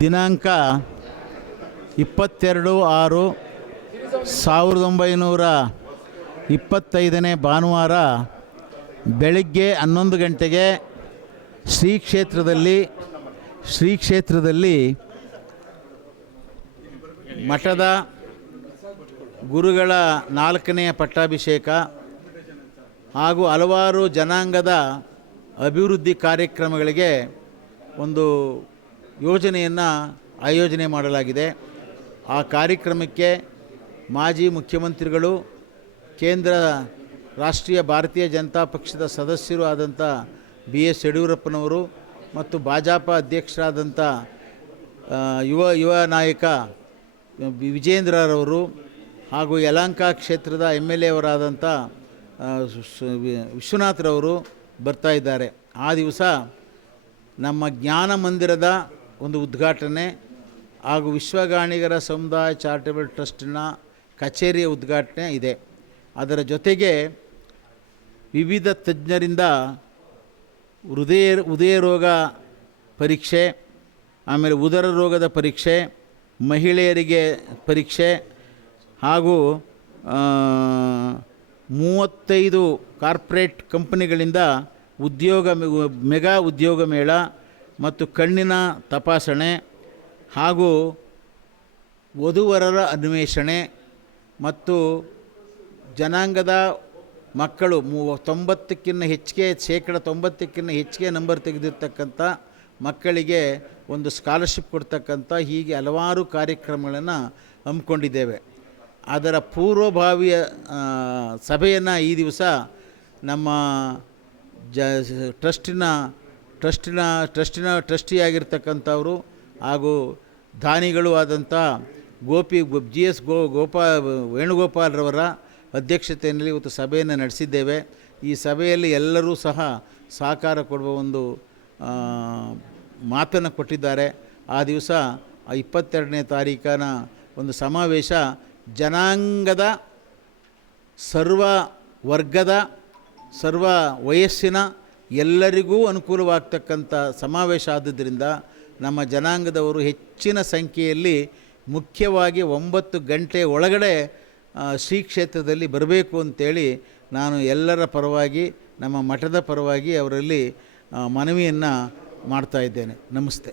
ದಿನಾಂಕ 22/6/1925 ಭಾನುವಾರ ಬೆಳಗ್ಗೆ 11 ಗಂಟೆಗೆ ಶ್ರೀ ಕ್ಷೇತ್ರದಲ್ಲಿ ಮಠದ ಗುರುಗಳ 4ನೇ ಪಟ್ಟಾಭಿಷೇಕ ಹಾಗೂ ಹಲವಾರು ಜನಾಂಗದ ಅಭಿವೃದ್ಧಿ ಕಾರ್ಯಕ್ರಮಗಳಿಗೆ ಒಂದು ಯೋಜನೆಯನ್ನು ಆಯೋಜನೆ ಮಾಡಲಾಗಿದೆ. ಆ ಕಾರ್ಯಕ್ರಮಕ್ಕೆ ಮಾಜಿ ಮುಖ್ಯಮಂತ್ರಿಗಳು, ಕೇಂದ್ರ ರಾಷ್ಟ್ರೀಯ ಭಾರತೀಯ ಜನತಾ ಪಕ್ಷದ ಸದಸ್ಯರು ಆದಂಥ BS ಯಡಿಯೂರಪ್ಪನವರು ಮತ್ತು ಭಾಜಪ ಅಧ್ಯಕ್ಷರಾದಂಥ ಯುವ ನಾಯಕ ವಿಜೇಂದ್ರರವರು ಹಾಗೂ ಯಲಹಂಕ ಕ್ಷೇತ್ರದ MLA ಅವರಾದಂಥ ವಿಶ್ವನಾಥ್ರವರು ಬರ್ತಾ ಇದ್ದಾರೆ. ಆ ದಿವಸ ನಮ್ಮ ಜ್ಞಾನ ಮಂದಿರದ ಒಂದು ಉದ್ಘಾಟನೆ ಹಾಗೂ ವಿಶ್ವಗಾಣಿಗರ ಸಮುದಾಯ ಚಾರಿಟಬಲ್ ಟ್ರಸ್ಟಿನ ಕಚೇರಿಯ ಉದ್ಘಾಟನೆ ಇದೆ. ಅದರ ಜೊತೆಗೆ ವಿವಿಧ ತಜ್ಞರಿಂದ ಹೃದಯ ರೋಗ ಪರೀಕ್ಷೆ, ಆಮೇಲೆ ಉದರ ರೋಗದ ಪರೀಕ್ಷೆ, ಮಹಿಳೆಯರಿಗೆ ಪರೀಕ್ಷೆ ಹಾಗೂ 35 ಕಾರ್ಪೊರೇಟ್ ಕಂಪನಿಗಳಿಂದ ಮೆಗಾ ಉದ್ಯೋಗ ಮೇಳ ಮತ್ತು ಕಣ್ಣಿನ ತಪಾಸಣೆ ಹಾಗೂ ವಧುವರರ ಅನ್ವೇಷಣೆ ಮತ್ತು ಜನಾಂಗದ ಮಕ್ಕಳು 90ಕ್ಕಿಂತ ಹೆಚ್ಚಿಗೆ ಶೇಕಡ 90ಕ್ಕಿಂತ ಹೆಚ್ಚಿಗೆ ನಂಬರ್ ತೆಗೆದಿರ್ತಕ್ಕಂಥ ಮಕ್ಕಳಿಗೆ ಒಂದು ಸ್ಕಾಲರ್ಶಿಪ್ ಕೊಡ್ತಕ್ಕಂಥ ಹೀಗೆ ಹಲವಾರು ಕಾರ್ಯಕ್ರಮಗಳನ್ನು ಹಮ್ಮಿಕೊಂಡಿದ್ದೇವೆ. ಅದರ ಪೂರ್ವಭಾವಿಯ ಸಭೆಯನ್ನು ಈ ದಿವಸ ನಮ್ಮ ಟ್ರಸ್ಟಿಯಾಗಿರ್ತಕ್ಕಂಥವರು ಹಾಗೂ ದಾನಿಗಳು ಆದಂಥ GS ವೇಣುಗೋಪಾಲ್ರವರ ಅಧ್ಯಕ್ಷತೆಯಲ್ಲಿ ಇವತ್ತು ಸಭೆಯನ್ನು ನಡೆಸಿದ್ದೇವೆ. ಈ ಸಭೆಯಲ್ಲಿ ಎಲ್ಲರೂ ಸಹ ಸಹಕಾರ ಕೊಡುವ ಒಂದು ಮಾತನ್ನು ಕೊಟ್ಟಿದ್ದಾರೆ. ಆ ದಿವಸ 22ನೇ ತಾರೀಖಿನ ಒಂದು ಸಮಾವೇಶ ಜನಾಂಗದ ಸರ್ವ ವರ್ಗದ ಸರ್ವ ವಯಸ್ಸಿನ ಎಲ್ಲರಿಗೂ ಅನುಕೂಲವಾಗ್ತಕ್ಕಂಥ ಸಮಾವೇಶ ಆದುದರಿಂದ ನಮ್ಮ ಜನಾಂಗದವರು ಹೆಚ್ಚಿನ ಸಂಖ್ಯೆಯಲ್ಲಿ ಮುಖ್ಯವಾಗಿ 9 ಗಂಟೆ ಒಳಗಡೆ ಶ್ರೀ ಕ್ಷೇತ್ರದಲ್ಲಿ ಬರಬೇಕು ಅಂತೇಳಿ ನಾನು ಎಲ್ಲರ ಪರವಾಗಿ ನಮ್ಮ ಮಠದ ಪರವಾಗಿ ಅವರಲ್ಲಿ ಮನವಿಯನ್ನು ಮಾಡ್ತಾ ಇದ್ದೇನೆ. ನಮಸ್ತೆ.